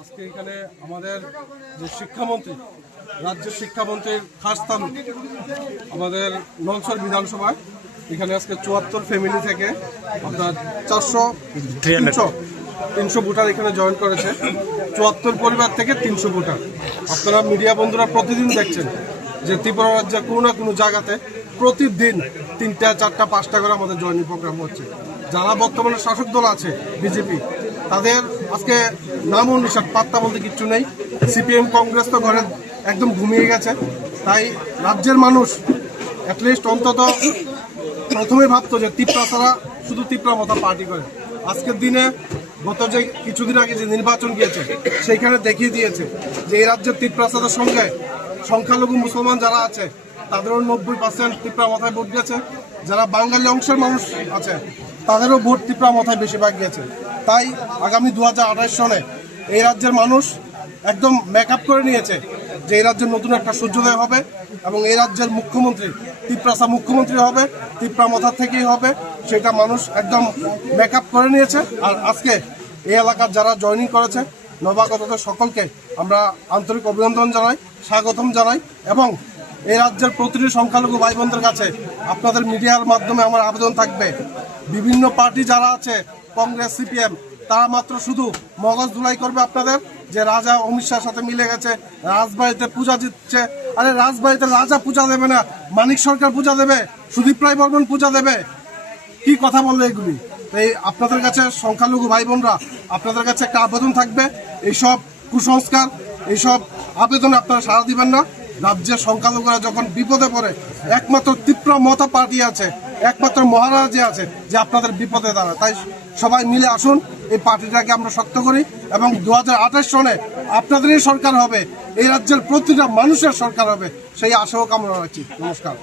আজকে এখানে আমাদের যে শিক্ষামন্ত্রী, রাজ্যের শিক্ষামন্ত্রীর খাস স্থান আমাদের নলছর বিধানসভায় এখানে আজকে ৭৪ ফ্যামিলি থেকে আপনার 300 ভোটার এখানে জয়েন করেছে। ৭৪ পরিবার থেকে 300 ভোটার। আপনারা মিডিয়া বন্ধুরা প্রতিদিন দেখছেন যে ত্রিপুরা রাজ্যের কোনো না কোনো জায়গাতে প্রতিদিন ৩টা 4টা 5টা করে আমাদের জয়েনিং প্রোগ্রাম হচ্ছে। যারা বর্তমানে শাসক দল আছে বিজেপি, তাদের আজকে নাম অনুসার পাত্তা বলতে কিচ্ছু নেই। সিপিএম কংগ্রেস তো ঘরে একদম ঘুমিয়ে গেছে। তাই রাজ্যের মানুষ অ্যাটলিস্ট অন্তত প্রথমে ভাবতো যে তিপ্রা ছাড়া শুধু তিপ্রা মতো পার্টি করে। আজকের দিনে গত যে কিছুদিন আগে যে নির্বাচন গিয়েছে সেইখানে দেখিয়ে দিয়েছে যে এই রাজ্যের তিপ্রা ছাড়ার সঙ্গে সংখ্যালঘু মুসলমান যারা আছে তাদেরও 90% তিপ্রা মাথায় ভোট গেছে। যারা বাঙালি অংশের মানুষ আছে তাদেরও ভোট তিপ্রা মাথায় বেশিরভাগ গেছে। তাই আগামী 2028 সনে এই রাজ্যের মানুষ একদম মেকআপ করে নিয়েছে যে এই রাজ্যের নতুন একটা সূর্যোদয় হবে এবং এই রাজ্যের মুখ্যমন্ত্রী তিপ্রাসা মুখ্যমন্ত্রী হবে, তিপ্রা মাথা থেকেই হবে, সেটা মানুষ একদম মেকআপ করে নিয়েছে। আর আজকে এই এলাকার যারা জয়েনিং করেছে নবাগতদের সকলকে আমরা আন্তরিক অভিনন্দন জানাই, স্বাগতম জানাই। এবং এই রাজ্যের প্রতিটি সংখ্যালঘু ভাই বোনদের কাছে আপনাদের মিডিয়ার মাধ্যমে আমার আবেদন থাকবে, বিভিন্ন পার্টি যারা আছে কংগ্রেস সিপিএম, তারা মাত্র শুধু মগজ ধুলাই করবে আপনাদের যে রাজা অমিত শাহের সাথে মিলে গেছে, রাজবাড়িতে পূজা দিচ্ছে। আরে রাজবাড়িতে রাজা পূজা দেবে না, মানিক সরকার পূজা দেবে, সুদীপ রায় বর্মন পূজা দেবে? কি কথা বলবে এগুলি? তাই আপনাদের কাছে সংখ্যালঘু ভাই বোনরা, আপনাদের কাছে একটা আবেদন থাকবে, এইসব কুসংস্কার, এইসব আবেদনে আপনারা সাড়া দিবেন না। রাজ্যের সংখ্যালঘুরা যখন বিপদে পড়ে একমাত্র তীব্র মতা পার্টি আছে, একমাত্র মহারাজে আছে যে আপনাদের বিপদে দাঁড়ায়। তাই সবাই মিলে আসুন, এই পার্টিটাকে আমরা শক্ত করি এবং 2028 সনে আপনাদেরই সরকার হবে, এই রাজ্যের প্রতিটা মানুষের সরকার হবে, সেই আশাও কামনা রাখছি। নমস্কার।